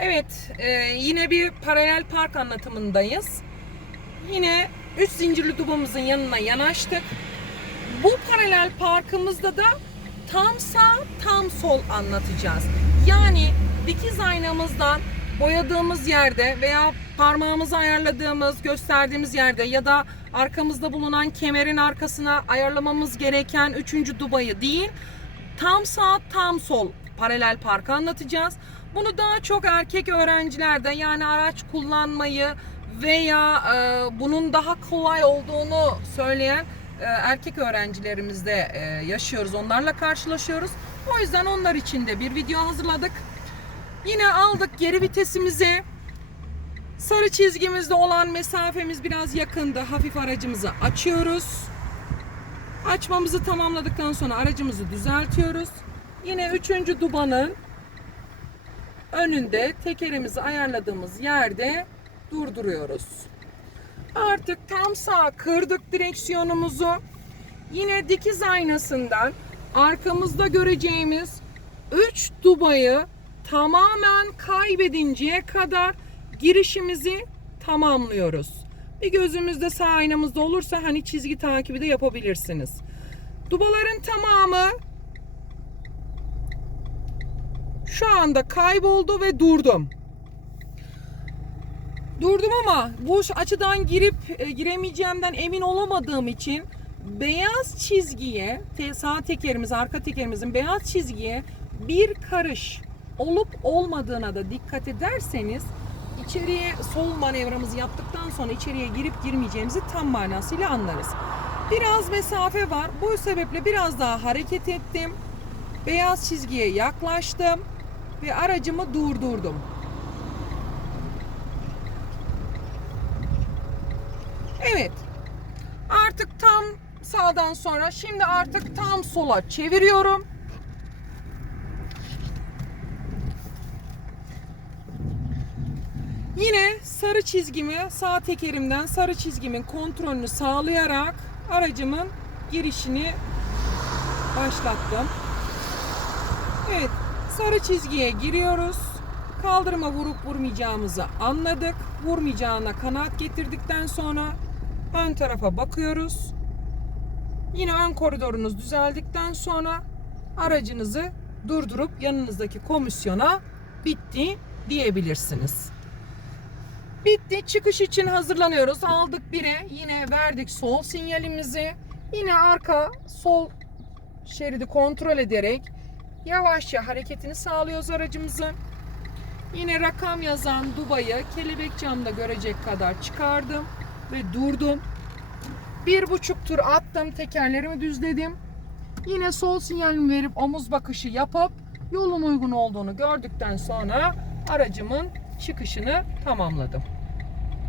Evet, e, yine bir paralel park anlatımındayız. Yine üç zincirli dubamızın yanına yanaştık. Bu paralel parkımızda da tam sağ, tam sol anlatacağız. Yani dikiz aynamızdan boyadığımız yerde veya parmağımızı ayarladığımız, gösterdiğimiz yerde ya da arkamızda bulunan kemerin arkasına ayarlamamız gereken üçüncü dubayı değil, tam sağ tam sol paralel parkı anlatacağız. Bunu daha çok erkek öğrencilerde yani araç kullanmayı veya e, bunun daha kolay olduğunu söyleyen e, erkek öğrencilerimizde e, yaşıyoruz. Onlarla karşılaşıyoruz. O yüzden onlar için de bir video hazırladık. Yine aldık geri vitesimizi. Sarı çizgimizde olan mesafemiz biraz yakındı. Hafif aracımızı açıyoruz. Açmamızı tamamladıktan sonra aracımızı düzeltiyoruz. Yine üçüncü dubanın önünde tekerimizi ayarladığımız yerde durduruyoruz. Artık tam sağ kırdık direksiyonumuzu. Yine dikiz aynasından arkamızda göreceğimiz 3 dubayı tamamen kaybedinceye kadar girişimizi tamamlıyoruz. Bir gözümüzde sağ aynamızda olursa hani çizgi takibi de yapabilirsiniz. Dubaların tamamı şu anda kayboldu ve durdum. Durdum ama bu açıdan girip e, giremeyeceğimden emin olamadığım için beyaz çizgiye, sağ tekerimiz, arka tekerimizin beyaz çizgiye bir karış olup olmadığına da dikkat ederseniz içeriye sol manevramızı yaptıktan sonra içeriye girip girmeyeceğimizi tam manasıyla anlarız. Biraz mesafe var. Bu sebeple biraz daha hareket ettim. Beyaz çizgiye yaklaştım ve aracımı durdurdum. Evet. Artık tam sağdan sonra şimdi artık tam sola çeviriyorum. Yine sarı çizgimi sağ tekerimden sarı çizgimin kontrolünü sağlayarak aracımın girişini başlattım. Evet, sarı çizgiye giriyoruz. Kaldırıma vurup vurmayacağımızı anladık. Vurmayacağına kanaat getirdikten sonra ön tarafa bakıyoruz. Yine ön koridorunuz düzeldikten sonra aracınızı durdurup yanınızdaki komisyona bitti diyebilirsiniz. Bitti. Çıkış için hazırlanıyoruz. Aldık bire. Yine verdik sol sinyalimizi. Yine arka sol şeridi kontrol ederek yavaşça hareketini sağlıyoruz aracımızın. Yine rakam yazan dubayı kelebek camda görecek kadar çıkardım ve durdum. Bir buçuk tur attım, tekerlerimi düzledim. Yine sol sinyalimi verip omuz bakışı yapıp yolun uygun olduğunu gördükten sonra aracımın çıkışını tamamladım.